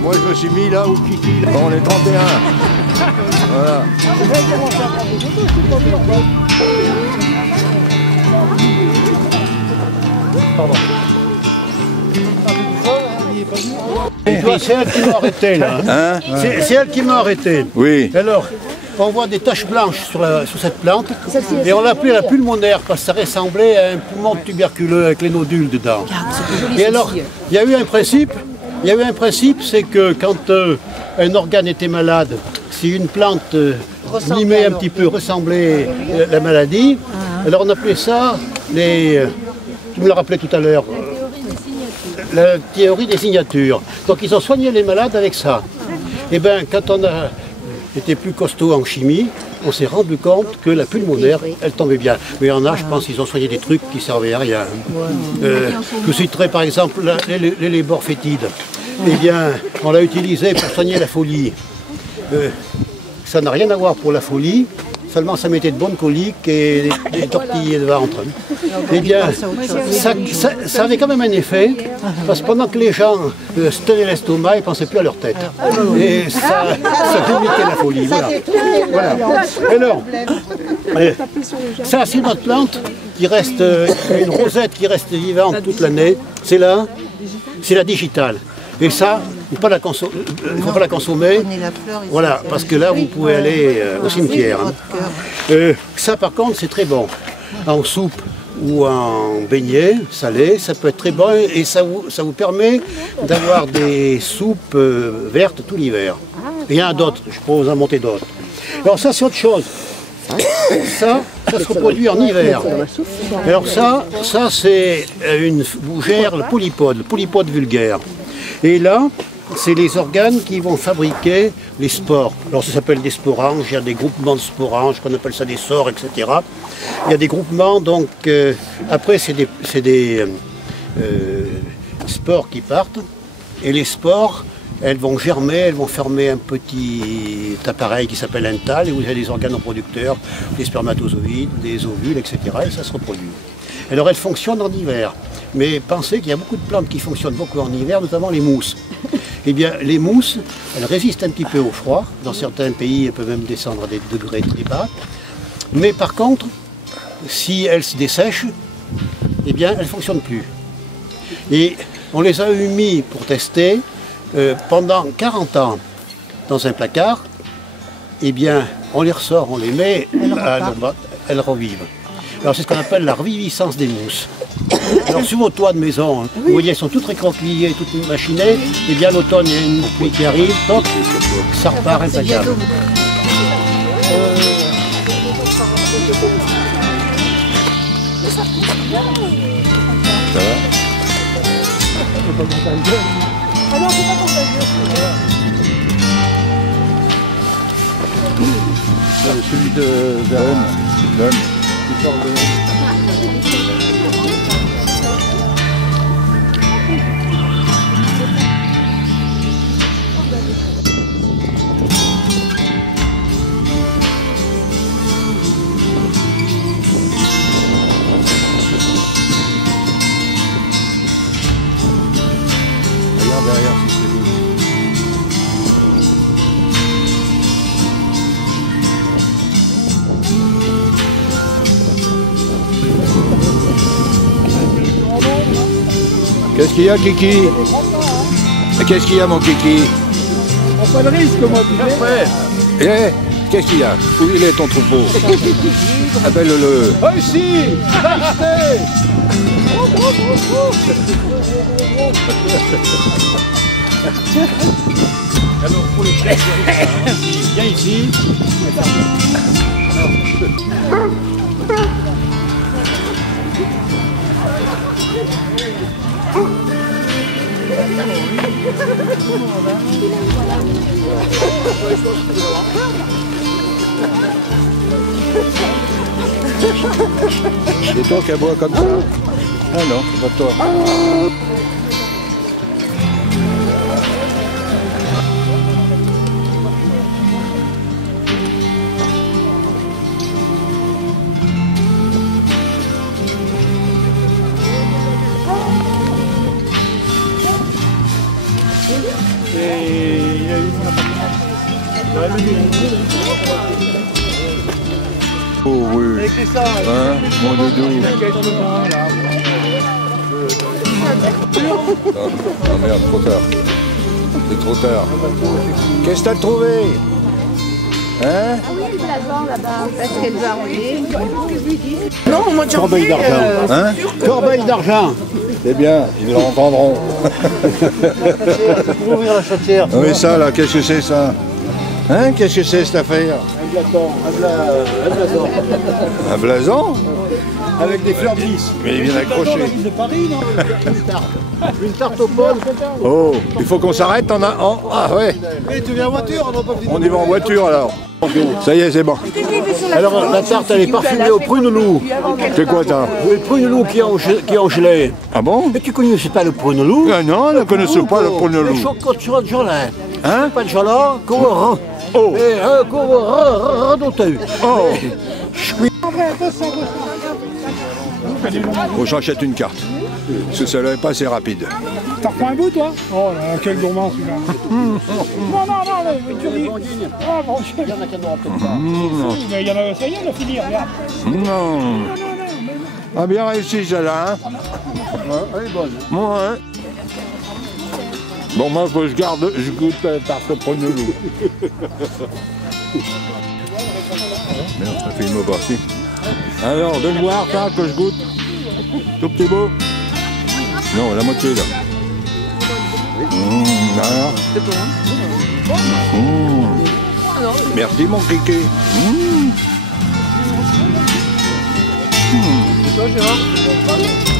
Moi je me suis mis là où Kiki, là. On est 31. Voilà. Pardon. C'est elle qui m'a arrêté là. Hein? C'est elle qui m'a arrêté. Oui. Alors, on voit des taches blanches sur cette plante et on l'appelait la pulmonaire parce que ça ressemblait à un poumon tuberculeux avec les nodules dedans. Et alors, il y a eu un principe, c'est que quand un organe était malade, si une plante mimait un petit peu, ressemblait à la maladie, alors on appelait ça tu me l'as rappelé tout à l'heure, la théorie des signatures. Donc ils ont soigné les malades avec ça. Et bien quand on a été plus costaud en chimie, on s'est rendu compte que la pulmonaire, elle tombait bien. Mais il y en a, je pense, ils ont soigné des trucs qui servaient à rien. Je citerai par exemple l'éléborfétide. Eh bien, on l'a utilisé pour soigner la folie. Ça n'a rien à voir pour la folie. Seulement ça mettait de bonnes coliques et des tortillés de ventre. Eh bien, ça avait quand même un effet, parce que pendant que les gens se tenaient l'estomac, ils ne pensaient plus à leur tête. Et ça limitait la folie. Voilà. Alors, ça c'est notre plante qui reste, une rosette qui reste vivante toute l'année. C'est là, c'est la digitale. Et ça, il ne faut pas la consommer, voilà, parce que là vous pouvez aller au cimetière. Ça par contre c'est très bon, en soupe ou en beignet salé, ça peut être très bon et ça vous permet d'avoir des soupes vertes tout l'hiver. Il y en a d'autres, je peux vous en monter d'autres. Alors ça c'est autre chose. Ça se reproduit en hiver. Alors ça c'est une fougère, le polypode vulgaire. Et là, c'est les organes qui vont fabriquer les spores. Alors ça s'appelle des sporanges, il y a des groupements de sporanges, qu'on appelle ça des sores, etc. Il y a des groupements, donc après c'est des spores qui partent. Et les spores, elles vont germer, elles vont former un petit appareil qui s'appelle un thalle, et vous avez des organes reproducteurs, des spermatozoïdes, des ovules, etc. Et ça se reproduit. Alors elles fonctionnent en hiver. Mais pensez qu'il y a beaucoup de plantes qui fonctionnent beaucoup en hiver, notamment les mousses. Eh bien, les mousses, elles résistent un petit peu au froid. Dans certains pays, elles peuvent même descendre à des degrés très bas. Mais par contre, si elles se dessèchent, eh bien, elles ne fonctionnent plus. Et on les a mis pour tester pendant 40 ans dans un placard. Eh bien, on les ressort, on les met, elles revivent. Alors c'est ce qu'on appelle la reviviscence des mousses. Alors sur vos toits de maison, vous voyez, elles sont toutes réconciliées, toutes machinées. Et bien l'automne, il y a une pluie qui arrive, toc, ça repart impeccable. Ça va? Ah non, c'est pas contagieux. Celui de Verne. Qui sort de... Regarde derrière si c'est beau. Qu'est-ce qu'il y a, Kiki? Qu'est-ce qu'il y a, mon Kiki? On prend pas de risque, moi, tu sais. Eh, qu'est-ce qu'il y a? Où il est, ton troupeau? Appelle-le. Oh, ici! Achetez! Alors, pour les chefs, viens ici. C'est toi qui aboie comme ça? Ah non, c'est pas toi. Et il a eu Oh oui. Hein, mon doudou. Ah merde, trop tard. C'est trop tard. Qu'est-ce que t'as trouvé? Hein? Ah oui, le blason là-bas, parce qu'elle va enlever. Non, moi corbeille d'argent. Hein? Corbeille d'argent. C'est bien, ils l'entendront. Pour ouvrir la chatière. Oui, ça là, qu'est-ce que c'est ça? Hein? Qu'est-ce que c'est cette affaire? Un blason, un blason. Un blason? Avec des fleurs de lys. Mais il vient d'accrocher. La ville de Paris, non? Une tarte aux pommes. Oh, il faut qu'on s'arrête Ah ouais. Mais tu viens en voiture, on va pas On y va en voiture alors. Ça y est, c'est bon. Alors la tarte elle est parfumée au prune-loup. C'est quoi ça? Le prune-loup qui est en gelée. Ah bon? Mais tu connaissais pas le prune-loup? Ah non, on ne connaissait pas le Les prune-loup. chocottes sur le gelée. Hein? Pas de gelée, qu'on Oh. radoté. Oh. Faut que j'achète une carte. Parce que ça n'est pas assez rapide. T'en reprends un bout, toi? Oh là là, quel gourmand celui-là. Non, tu dis. Ah, bon, Il y en a qui n'auront peut-être pas. mais il y en a, ça y est, on a fini, regarde. Non. Ah, bien réussi celle-là, hein? Elle est bonne. Moi, hein? Bon, moi, faut que je goûte la tarte au prune-loup. Merde, ça fait une mauvaise partie. Alors, donne voir ça, que je goûte. Tout petit beau. Non, la moitié, là. Alors. Merci, mon kéké. C'est toi, Gérard?